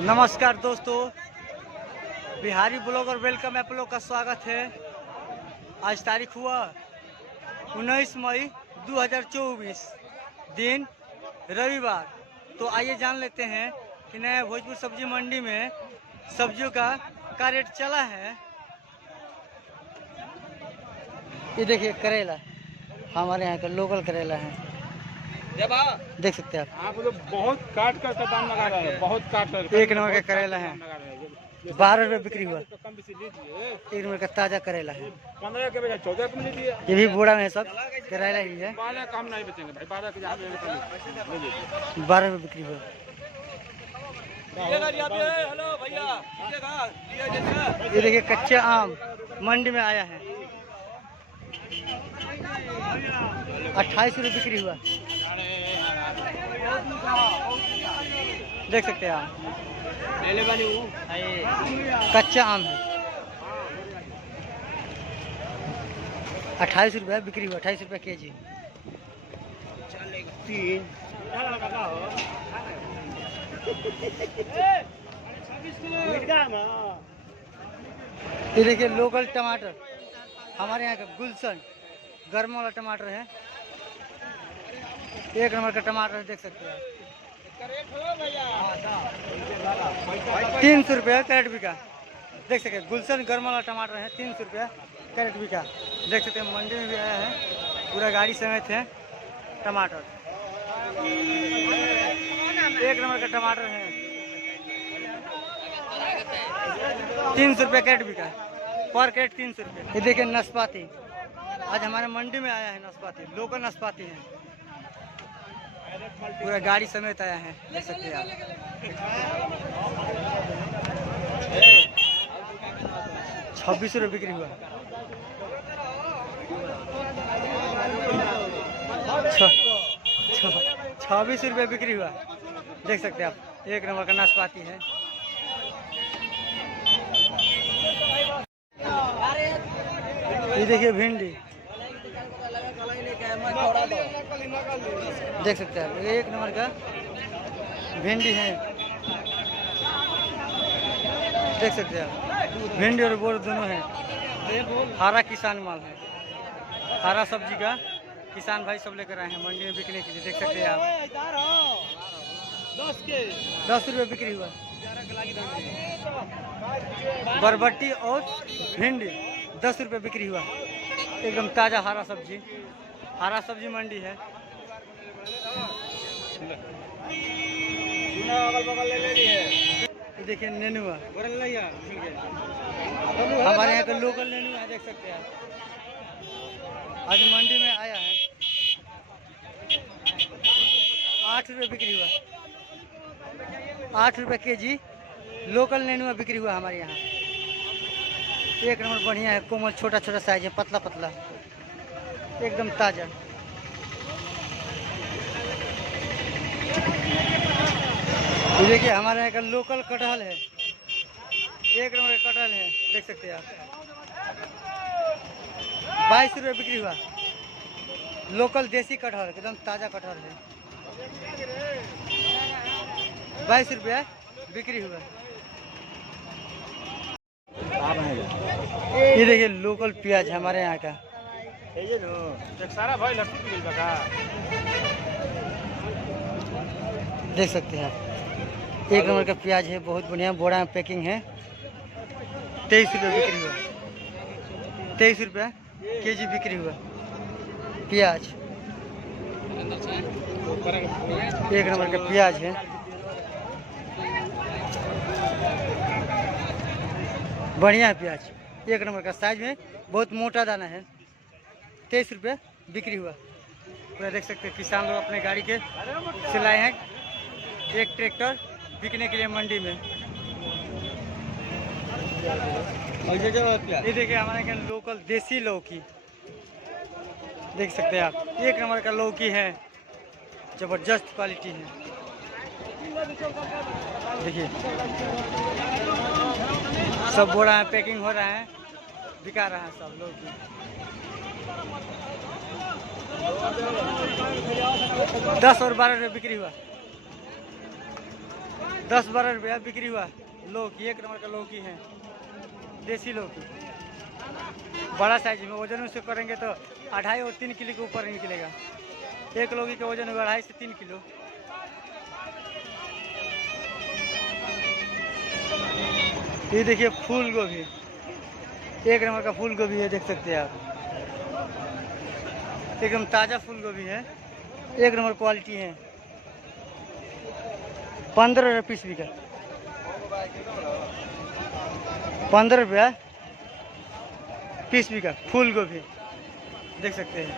नमस्कार दोस्तों, Bihari blogger welcome आप लोग का स्वागत है। आज तारीख हुआ 19 मई 2024, दिन रविवार। तो आइए जान लेते हैं कि नया भोजपुर सब्जी मंडी में सब्जियों का रेट चला है। ये देखिए करेला, हमारे यहाँ का लोकल करेला है, देख सकते हैं आप लोग बहुत काट कर दाम लगा रहे हैं, बहुत काट कर। एक नंबर का करेला है, 12 रुपये बिक्री हुआ। एक नंबर का ताजा करेला है, 15 के बजाय 14 के लीजिए। ये भी बोरा में सब करेला ही है। 12 कम नहीं बेचेंगे भाई, 12 के 12 रुपये बिक्री हुआ। ये देखिए कच्चा आम मंडी में आया है, 28 रुपये बिक्री हुआ। देख सकते हैं आप, कच्चा आम है, 28 रुपये बिक्री हुआ, 28 रुपये केजी। ये देखिए लोकल टमाटर, हमारे यहाँ का गुलशन गर्म वाला टमाटर है, एक नंबर का टमाटर देख सकते हैं। 300 रुपये कैरेट बिका, देख सकते हैं। गुलशन गर्म वाला टमाटर है, 300 रुपये कैरेट बिका, देख सकते हैं। मंडी में भी आया है, पूरा गाड़ी समेत है टमाटर। एक नंबर का टमाटर है, 300 रुपये कैरेट बिका, पर कैरेट 300 रुपये। ये देखिए नाशपाती, आज हमारे मंडी में आया है नाशपाती, लोकल नाशपाती है, पूरा गाड़ी समेत आया है, देख सकते हैं आप। 26 रुपये बिक्री हुआ। 26 रुपये बिक्री हुआ, देख सकते हैं आप। एक नंबर का नाशपाती है। ये देखिए भिंडी, देख सकते हैं, एक नंबर का भिंडी है, देख सकते हैं। भिंडी और बोर दोनों हैं, हरा किसान माल है, हरा सब्जी का किसान भाई सब लेकर आए हैं मंडी में बिकने के लिए, देख सकते हैं आप। 10 रुपये बिक्री हुआ। बरबट्टी और भिंडी 10 रुपये बिक्री हुआ, एकदम ताज़ा हरा सब्जी मंडी है। देखिए नेनुआ, हमारे यहाँ का लोकल नेनुआ है, देख सकते हैं। आज मंडी में आया है, 8 रुपये बिक्री हुआ, 8 रुपये केजी लोकल नेनुआ बिक्री हुआ हमारे यहाँ। एक नंबर बढ़िया है, कोमल छोटा छोटा साइज है, पतला पतला, एकदम ताज़ा। देखिए हमारे यहाँ का लोकल कटहल है, एक नंबर का कटहल है, देख सकते हैं आप। 22 रुपये बिक्री हुआ, लोकल देसी कटहल, एकदम ताज़ा कटहल है, 22 रुपये बिक्री हुआ। ये देखिए लोकल प्याज हमारे यहाँ का, सारा भाई देख सकते हैं आप। एक नंबर का प्याज है, बहुत बढ़िया, बोरा में पैकिंग है। 23 रुपये बिक्री हुआ, 23 रुपये केजी बिक्री हुआ प्याज। एक नंबर का प्याज है, बढ़िया है प्याज, एक नंबर का साइज में, बहुत मोटा दाना है। 23 रुपये बिक्री हुआ। पूरा देख सकते हैं, किसान लोग अपने गाड़ी के सिलाए हैं एक ट्रैक्टर बिकने के लिए मंडी में। ये देखिए हमारे यहाँ लोकल देसी लौकी, देख सकते हैं आप। एक नंबर का लौकी है, जबरदस्त क्वालिटी है, देखिए सब बोरा है, पैकिंग हो रहा है, बिका रहा है सब लौकी। 10 और 12 रुपये बिक्री हुआ। 10-12 रुपया बिक्री हुआ। लौकी 1 नंबर का लौकी है, देसी लौकी बड़ा साइज में। वजन उससे करेंगे तो 2.5 और 3 किलो के ऊपर निकलेगा। एक लौकी का वजन होगा 2.5 से 3 किलो। ये देखिए फूल गोभी, 1 नंबर का फूल गोभी है, देख सकते हैं आप। एकदम ताज़ा फूल गोभी है, 1 नंबर क्वालिटी है। 15 रुपये पीस बिका, 15 रुपया पीस बिका फूल गोभी, देख सकते हैं।